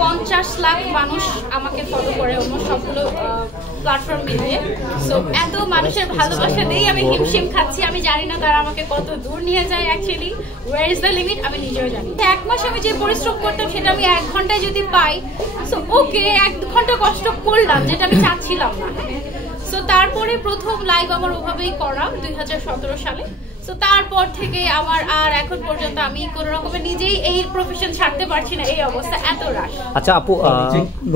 50 লাখ মানুষ আমাকে ফলো করে অলমোস্ট সবগুলো প্ল্যাটফর্ম মিলিয়ে। সো এত মানুষের ভালোবাসা দিয়েই আমি হিমশিম খাচ্ছি। আমি জানি না তারা আমাকে কত দূর নিয়ে যায়, actually where is the limit আমি নিজেও জানি। 1 মাস আমি যে পরিশ্রম করতাম সেটা আমি 1 ঘন্টায় যদি পাই, সো ওকে 1 ঘন্টা কষ্ট করলাম যেটা আমি চাচ্ছিলাম না। সো তারপরে প্রথম লাইভ আমার ওভাবেই করা 2017 সালে। সো তারপর থেকে আমার আর এখন পর্যন্ত আমি কোনো রকমের নিজেই এই প্রফেশন ছাড়তে পারছি না, এই অবস্থা এত রাশ। আচ্ছা আপু,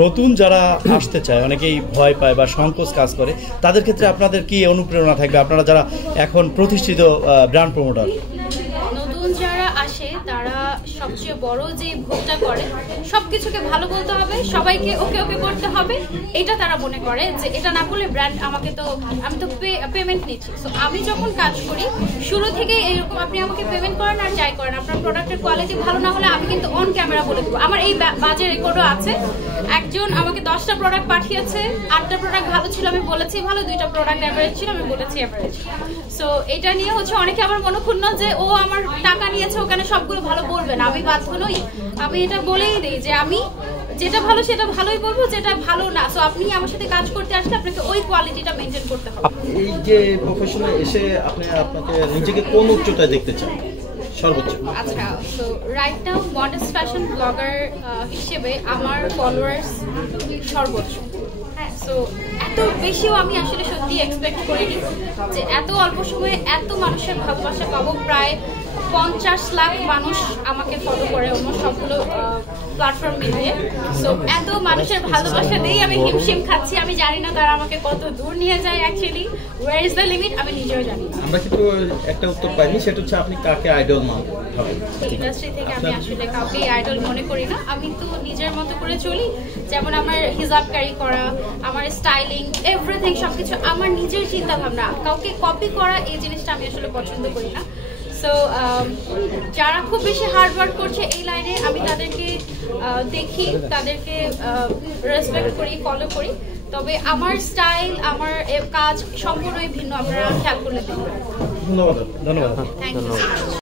নতুন যারা আসতে চায় অনেকেই ভয় পায় বা সংকোচ কাজ করে, তাদের ক্ষেত্রে আপনাদের কি অনুপ্রেরণা থাকবে, আপনারা যারা এখন প্রতিষ্ঠিত ব্র্যান্ড প্রমোটার? নতুন যারা আসে তারা সবচেয়ে বড় যে ভুলটা করে, সবকিছুকে ভালো বলতে হবে, সবাইকে ওকে ওকে করতে হবে, এটা তারা মনে করে যে এটা না করলে ব্র্যান্ড আমাকে তো, আমি তো পেমেন্ট নিচ্ছি। সো আমি যখন কাজ করি শুরু থেকে এরকম, আপনি আমাকে পেমেন্ট করেন আর যাই করেন, আপনার প্রোডাক্টের কোয়ালিটি ভালো না হলে আমি কিন্তু অন ক্যামেরা বলে দেবো। আমার এই বাজে রেকর্ডও আছে, একজন আমাকে 10টা প্রোডাক্ট পাঠিয়েছে, 8টা প্রোডাক্ট ভালো ছিল আমি বলেছি ভালো, 2টা প্রোডাক্ট অ্যাভারেজ ছিল আমি বলেছি অ্যাভারেজ। সো এটা নিয়ে হচ্ছে অনেকে আমার মনোক্ষুণ্ণ যে ও আমার টাকা নিয়েছে ওখানে সবগুলো ভালো বলবে না। আমি বাধ্য নই, আমি এটা বলেই দিই যে আমি যেটা ভালো সেটা ভালোই বলবো, যেটা ভালো না সো আপনি আমার সাথে কাজ করতে আসলে আপনাকে ওই কোয়ালিটিটা মেনটেন করতে হবে। এই যে প্রফেশনে এসে আপনাকে নিজেকে কোন উচ্চতায় দেখতে চান সর্বোচ্চ? আচ্ছা, so right now modest fashion blogger হিসেবে আমার ফলোয়ার্স সর্বোচ্চ। হ্যাঁ, সো এত বেশিও আমি আসলে সত্যি এক্সপেক্ট করিনি যে এত অল্প সময়ে এত মানুষের ভালোবাসা পাবো। প্রায় 50 লাখ মানুষ আমাকে ফলো করে অলমোস্ট সবগুলো প্ল্যাটফর্ম মিলিয়ে। সো এত মানুষের ভালোবাসা দিয়েই আমি হিমশিম খাচ্ছি। আমি জানি না তারা আমাকে কত দূর নিয়ে যায়, actually where is the limit আমি নিজেও জানি। আমরা কিন্তু একটা উত্তর পাইনি, সেটা হচ্ছে আপনি কাকে আইডল ভাবেন? ইন্ডাস্ট্রি থেকে আমি আসলে কাউকে আইডল মনে করি না। আমি তো নিজের মতো করে চলি, যেমন আমার হিজাব ক্যারি করা, আমার স্টাইলিং, এভরিথিং সবকিছু আমার নিজের চিন্তা ভাবনা। কাউকে কপি করা এই জিনিসটা আমি আসলে পছন্দ করি না। সো যারা খুব বেশি হার্ড ওয়ার্ক করছে এই লাইনে, আমি তাদেরকে দেখি, তাদেরকে রেসপেক্ট করি, ফলো করি। তবে আমার স্টাইল, আমার কাজ সম্পূর্ণই ভিন্ন, আপনারা খেয়াল করলে দেখবেন। ধন্যবাদ। ধন্যবাদ। Thank you.